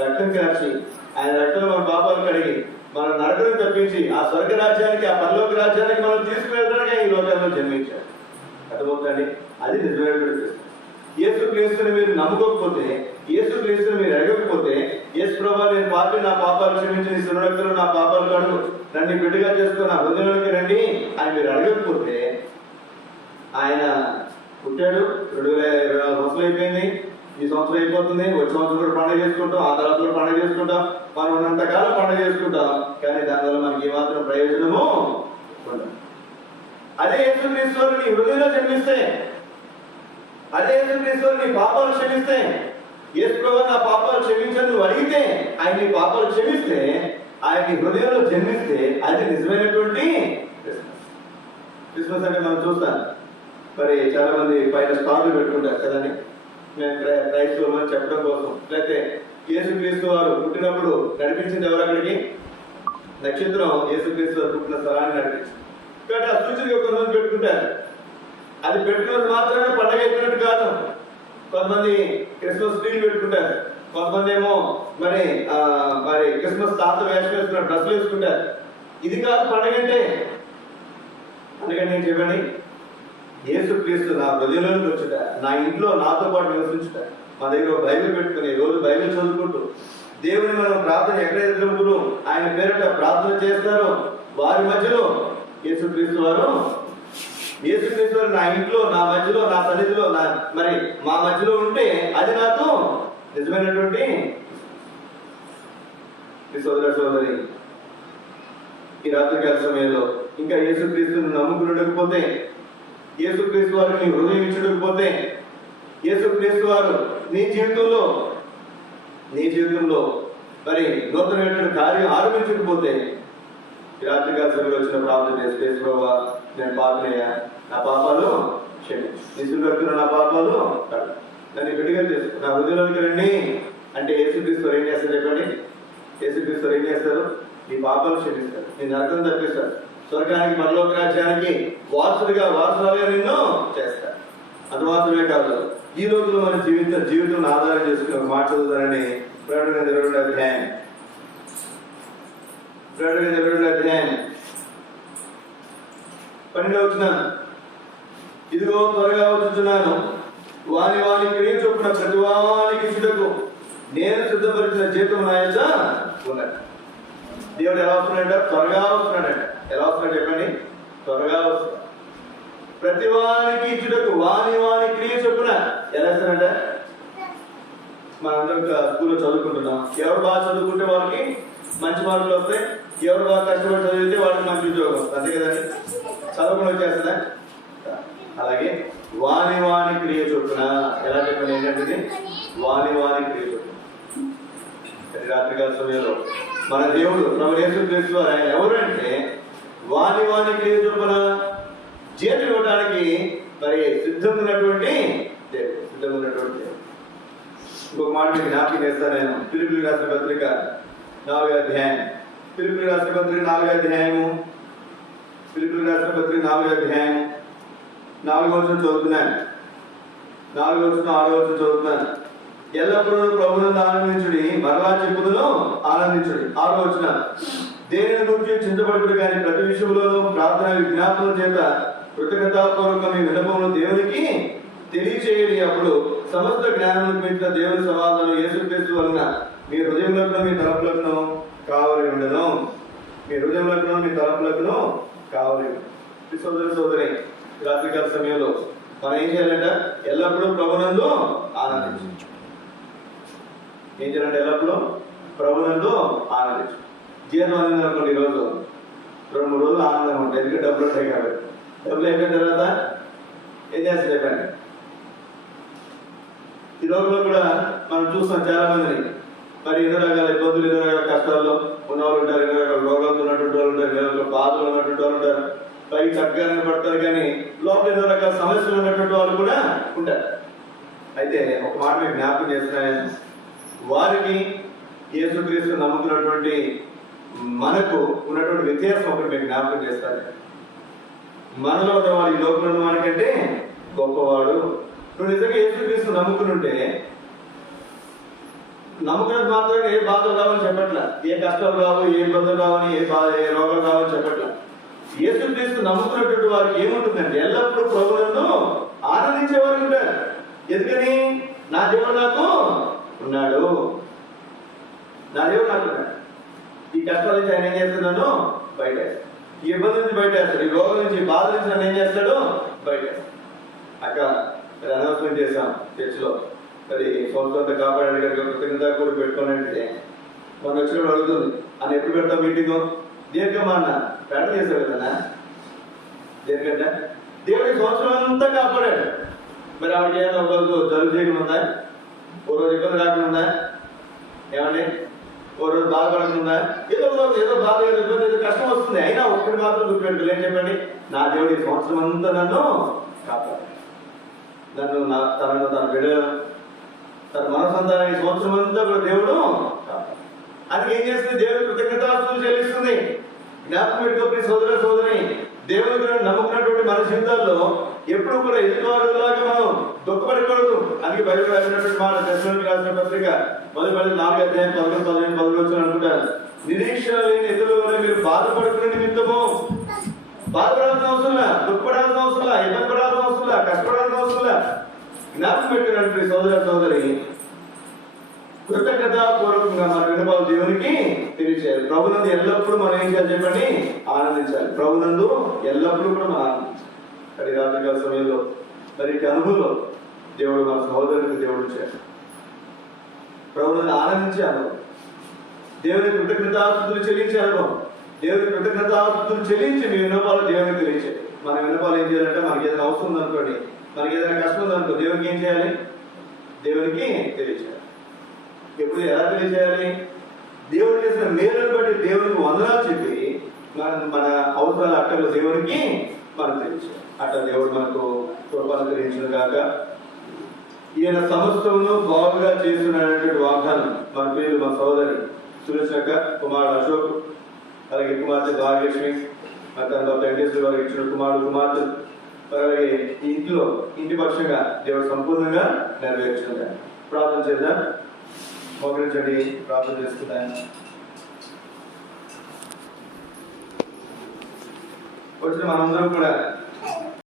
రక్తం కార్చి ఆయన రక్తంలో మన పాపాలు కడిగి మన నరకం తప్పించి ఆ స్వర్గ రాజ్యానికి ఆ పరలోక రాజ్యానికి మనం తీసుకువెళ్ళడానికి ఈ లోకంలో జన్మించాడు. అర్థమవుతుంది? అది నిజమైనటువంటి యేసుక్రీస్తుని మీరు నమ్ముకోకపోతే, యేసుక్రీస్తుని మీరు అడగకపోతే, యేసు ప్రభువా నేను నా పాపాలు క్షమించి నీ శిలువ నా పాపాలు కడుగు, నన్ను బిడ్డగా చేసుకుని నా హృదయంలోకి రండి అని మీరు అడగకపోతే, ఆయన పుట్టాడు 2024 సంవత్సరాలు అయిపోయింది, ఈ సంవత్సరం అయిపోతుంది, వచ్చే సంవత్సరం కూడా పండుగ చేసుకుంటాం, ఆ తర్వాత కూడా పండుగ చేసుకుంటాం, మనం ఉన్నంతకాలం పండుగ చేసుకుంటాం. కానీ దానివల్ల మనకి ఏమాత్రం ప్రయోజనము ఉండదు. అదే యేసుక్రీస్తు వారు నీ హృదయంలో జన్మిస్తే, అదే యేసుక్రీస్తు వారు నీ పాపాలు క్షమిస్తే, యేసు ప్రభువా నా పాపాలు క్షమించని నువ్వు అడిగితే ఆయన నీ పాపాలు క్షమిస్తే, ఆయన నీ హృదయంలో జన్మిస్తే అది నిజమైనటువంటి క్రిస్మస్. క్రిస్మస్ అంటే మనం చూస్తాం, మరి చాలా మంది పైన స్టార్లు పెట్టుకుంటారు కదండి, మేము క్రైస్తవులు అని చెప్పడం కోసం. లేకపోతే యేసుక్రీస్తు వారు పుట్టినప్పుడు నడిపించింది ఎవరు? అక్కడికి నక్షత్రం యేసుక్రీస్తు వారు పుట్టిన స్థలాన్ని నడిపించింది. కాబట్టి ఆ సూచనగా కొంతమంది పెట్టుకుంటారు. అది పెట్టుకున్నది మాత్రమే పండగ అయిపోయినట్టు కాదు. కొంతమంది క్రిస్మస్ ట్రీలు పెట్టుకుంటారు, కొంతమంది ఏమో మరి క్రిస్మస్ తాత వేషం వేసుకున్న డ్రెస్సులు వేసుకుంటారు. ఇది కాదు పండగ అంటే. అందుకని నేను చెప్పండి, యేసుక్రీస్తు నా హృదయంలోకి వచ్చుట, నా ఇంట్లో నాతో పాటు నివసించుట, మా దగ్గర బైబిల్ పెట్టుకుని రోజు బైబిల్ చదువుకుంటూ దేవుని మనం ప్రార్థన ఎక్కడైతే ముగ్గురు ఆయన పేరిట ప్రార్థన చేస్తారో వారి మధ్యలో యేసుక్రీస్తు వారు నా ఇంట్లో, నా మధ్యలో, నా సన్నిధిలో, మరి మా మధ్యలో ఉంటే అది నాకు నిజమైనటువంటి సోదరి. ఈ రాత్రికాల సమయంలో ఇంకా యేసుక్రీస్తుని నమ్ముకునకపోతే, యేసుక్రీస్తు వారు నీ హృదయం ఇచ్చకపోతే, యేసుక్రీస్తు వారు నీ జీవితంలో మరి నూతనమైనటువంటి కార్యం ఆరంభించకపోతే, ఈ రాత్రికాల సమయంలో వచ్చిన ప్రార్థన చేస్తే, ప్రభువా నేను పాపనయ్యా, నా పాపాలు క్షమించు, నిజం కడుతున్న నా పాపాలు నన్ను విడిగా చేసు, నా హృదయంలోకి రండి అంటే యేసుక్రీస్తు ఏం చేస్తారు చెప్పండి? యేసుక్రీస్తు ఏం చేస్తారు? నీ పాపాలు క్షమిస్తారు, నీ నరకం తప్పిస్తారు, స్వర్గానికి పరలోక రాజ్యానికి వారసులుగా నిన్ను చేస్తారు. అది మాత్రమే కాదు, ఈ రోజులో మన జీవితం ఆధారం చేసుకుని ఒక మాట చదువుతారని ప్రకటన 22వ అధ్యాయం 12వ వచనం, ఇదిగో త్వరగా వచ్చుచున్నాను, వాని క్రియ చొప్పున ప్రతి వానికి ఇచ్చుటకు నేను సిద్ధపరిచిన జీతం నా యొద్ద ఉన్నది. దేవుడు ఎలా వస్తున్నాడంట? త్వరగా వస్తున్నాడంట. ఎలా వస్తున్నాడు చెప్పండి? త్వరగా వస్తున్నాడు. ప్రతి వానికి ఇచ్చుటకు వాని క్రియ చొప్పున ఎలా ఇస్తాడంట? మనందరం స్కూల్లో చదువుకుంటున్నాం. ఎవరు బాగా చదువుకుంటే వాళ్ళకి మంచి మార్కులు వస్తాయి, ఎవరు బాగా కష్టపడి చదివితే వాళ్ళకి మంచి ఉద్యోగం వస్తుంది. అంతే కదండి? చదువుకుని వచ్చేస్తుందా? అలాగే వాని క్రియ చొప్పున ఎలా చెప్పండి? ఏంటంటే వాని క్రియ చొప్పున. రాత్రికాల సమయంలో మన దేవుడు ప్రభు యేసుక్రీస్తు వారు ఆయన ఎవరు అంటే వాని క్రియ చొప్పున జీతం ఇవ్వడానికి మరి సిద్ధంగా ఉన్నటువంటి దేవుడు. ఇంకొక మాట మీకు జ్ఞాపకం చేస్తాను నేను. ఫిలిప్పీయులకు రాసిన పత్రిక 4వ అధ్యాయం, ఫిలిప్పీయులకు రాసిన పత్రిక 4వ అధ్యాయము, ఫిలిప్పీయులకు రాసిన పత్రిక 4వ అధ్యాయం 4వ వచనం చదువుతున్నాను, 4వ వచనం 6వ వచనం చదువుతున్నాను. ఎల్లప్పుడూ ప్రభువునందు ఆనందించుడి, మరలా చెప్పుదును ఆనందించుడి. 6వ వచనం, దేనిని గురించి చింతపడుకుడు కానీ ప్రతి విషయంలోనూ ప్రార్థన విజ్ఞాపన చేత కృతజ్ఞతాపూర్వక మీ విన్నపమును దేవునికి తెలియచేయడి. అప్పుడు సమస్త జ్ఞానములకు మించిన దేవుని సమాధానం యేసుక్రీస్తు వలన మీ హృదయములకు మీ తలపులకు కావలి ఉండను. మీ హృదయములకు మీ తలపులకు కావలి. సోదరి రాత్రికాల సమయంలో మనం ఏం చేయాలంట? ఎల్లప్పుడూ ప్రభునందు ఆనందించు. ఏం చేయాలంటే ఎల్లప్పుడూ ప్రభునందు ఆనందించు. జీతం ఆనందం అనుకోండి, ఈరోజు 2-3 రోజులు ఆనందం ఉంటాయి, ఎందుకంటే డబ్బులు ఉంటాయి కాబట్టి. డబ్బులు అయిపోయిన తర్వాత ఏం చేస్తారు చెప్పండి? ఈ రోజుల్లో కూడా మనం చూస్తాం చాలా మందిని, మరి ఎన్నో రకాల ఇబ్బందులు, ఎన్నో రకాల కష్టాల్లో ఉన్నవాళ్ళు ఉంటారు, ఎన్నో రకాల రోగాలు ఉన్నటువంటి వాళ్ళు ఉంటారు, ఎన్నో రకాల బాధలు ఉన్నటువంటి వాళ్ళు ఉంటారు. పైకి చక్కగానే పడతారు కానీ లోపల ఎన్నో రకాల సమస్యలు ఉన్నటువంటి వాళ్ళు కూడా ఉంటారు. అయితే ఒక మాట మీకు జ్ఞాపకం చేస్తున్నాను, వారికి యేసుక్రీస్తు నమ్ముకున్నటువంటి మనకు ఉన్నటువంటి వ్యత్యాసం ఒకటి మీకు జ్ఞాపకం చేస్తారు. మనలో ఉన్నవాడు ఈ లోకంలో ఉన్న వాడికంటే గొప్పవాడు. నువ్వు నిజంగా యేసుక్రీస్తు నమ్ముకునుంటే, నమ్ముకున్నది మాత్రమే ఏ బాధలు రావని చెప్పట్లా, ఏ కష్టాలు రావు, ఏ ఇబ్బందులు రావని, ఏ రోగాలు రావని చెప్పట్లా. యేసుక్రీస్తు నమ్ముకున్నటువంటి వారికి ఏముంటుందంటే ఎల్లప్పుడూ ప్రభువునందు ఆనందించేవారు ఉంటారు. ఎందుకని? నా దేవుడు నాకు ఉన్నాడు, నా దేవుడు నాకు ఉన్నాడు. ఈ కష్టాల నుంచి ఆయన ఏం చేస్తున్నాను? బయట. ఈ ఇబ్బంది నుంచి బయట వేస్తాడు, ఈ రోగం నుంచి, బాధ నుంచి నన్ను ఏం చేస్తాడు? బయట. అక్క మరి అనౌన్స్మెంట్ చేశాం చర్చిలో, మరి సంవత్సరంతో కాపాడండి గారికి కృతజ్ఞత కూడా పెట్టుకోనంటే మనం వచ్చినప్పుడు అడుగుతుంది, అని ఎప్పుడు పెడతాం మీటింగ్? దీర్ఘమా అన్న ప్రకటన చేశాడు కదా, దేనికంటే దేవుడి సంవత్సరం అంతా కాపాడాడు. మరి ఆవిడకి ఏదైనా ఒక రోజు జలుబు చేయడం ఉందా? ఓ రోజు ఇబ్బంది రాకుండా ఏమండి? ఓ రోజు బాధపడకుండా ఏదో బాధ ఏదో ఇబ్బంది ఏదో కష్టం వస్తుంది. అయినా ఒక్కటి మాత్రం గుర్తుపెట్టుకోలేదు. ఏం చెప్పండి? నా దేవుడి సంవత్సరం అంతా నన్ను కాపాడు, నన్ను తన బిడ్డలను తన మనసంతానికి సంవత్సరం అంతా కూడా దేవుడు కాపాడు. అది ఏం చేస్తుంది? దేవుడి కృతజ్ఞతాస్తుతులు చెల్లిస్తుంది. జ్ఞాపకం పెట్టుకోండి సోదర సోదరి, దేవుని గురించి నమ్ముకున్నటువంటి మన జీవితాల్లో ఎప్పుడు కూడా ఎదుటివారులాగా మనం దుఃఖపడకూడదు. అందుకే బైబిల్ రాసినటువంటి మాట తెస్సలోనికీయులకు రాసిన పత్రిక 4:4-15 అనుకుంటారు. నిరీక్షణ లేని ఎదురు మీరు బాధపడుకునే నిమిత్తము బాధపడాల్సిన అవసరంలా, దుఃఖపడాల్సిన అవసరంలా, ఇబ్బంది పడాల్సిన అవసరంలా, కష్టపడాల్సిన అవసరంలా. జ్ఞాపకం పెట్టుకున్నటువంటి సోదర సోదరి, కృతజ్ఞతాపూర్వకంగా మన విన్నపాలు దేవునికి తెలియచేయాలి. ప్రభునందు ఎల్లప్పుడూ మనం ఏం చేయాలి చెప్పండి? ఆనందించాలి. ప్రభునందు ఎల్లప్పుడూ కూడా మనం ఆనందించాలి. అది రాత్రికాల సమయంలో మరి అనుభవంలో దేవుడు మన సహోదరునికి దేవుడు చేయాలి. ప్రభునందు ఆనందించే అనుభవం, దేవుని కృతజ్ఞతాస్తుతులు చెల్లించే అనుభవం, దేవుని కృతజ్ఞతాస్తుతులు చెల్లించి మీ విన్నపాలు దేవునికి తెలియచేయాలి. మన విన్నపాలు ఏం చేయాలంటే మనకి ఏదైనా అవసరం ఉందనుకోండి, మనకి ఏదైనా కష్టం ఉందనుకో, దేవునికి ఏం చేయాలి? దేవునికి తెలియచేయాలి. ఎప్పుడు ఎలా తెలియజేయాలి? దేవుడు చేసిన మేలును బట్టి దేవునికి వందనాలు చెప్పి మన అవసరాల అక్కర్లు దేవునికి మనం తెలియజేయాలి. అట్లా దేవుడు మనకు కృపను గ్రహించిన కాక ఈయన సమస్తమును బాగుగా చేస్తున్నటువంటి వాగ్దానం మన పేరు మన సోదరి సురేషక్క, కుమారుడు అశోక్, అలాగే కుమార్తె భాగ్యలక్ష్మి, తన భర్త వెంకటేశ్వర వారికి ఇచ్చిన కుమార్తె, అలాగే ఇంట్లో ఇంటి పక్షంగా దేవుడు సంపూర్ణంగా నెరవేర్చుకుంటాను. ప్రార్థన చేద్దాం. మోకరించండి, ప్రార్థన చేసుకున్నాను. వచ్చిన మనందరం కూడా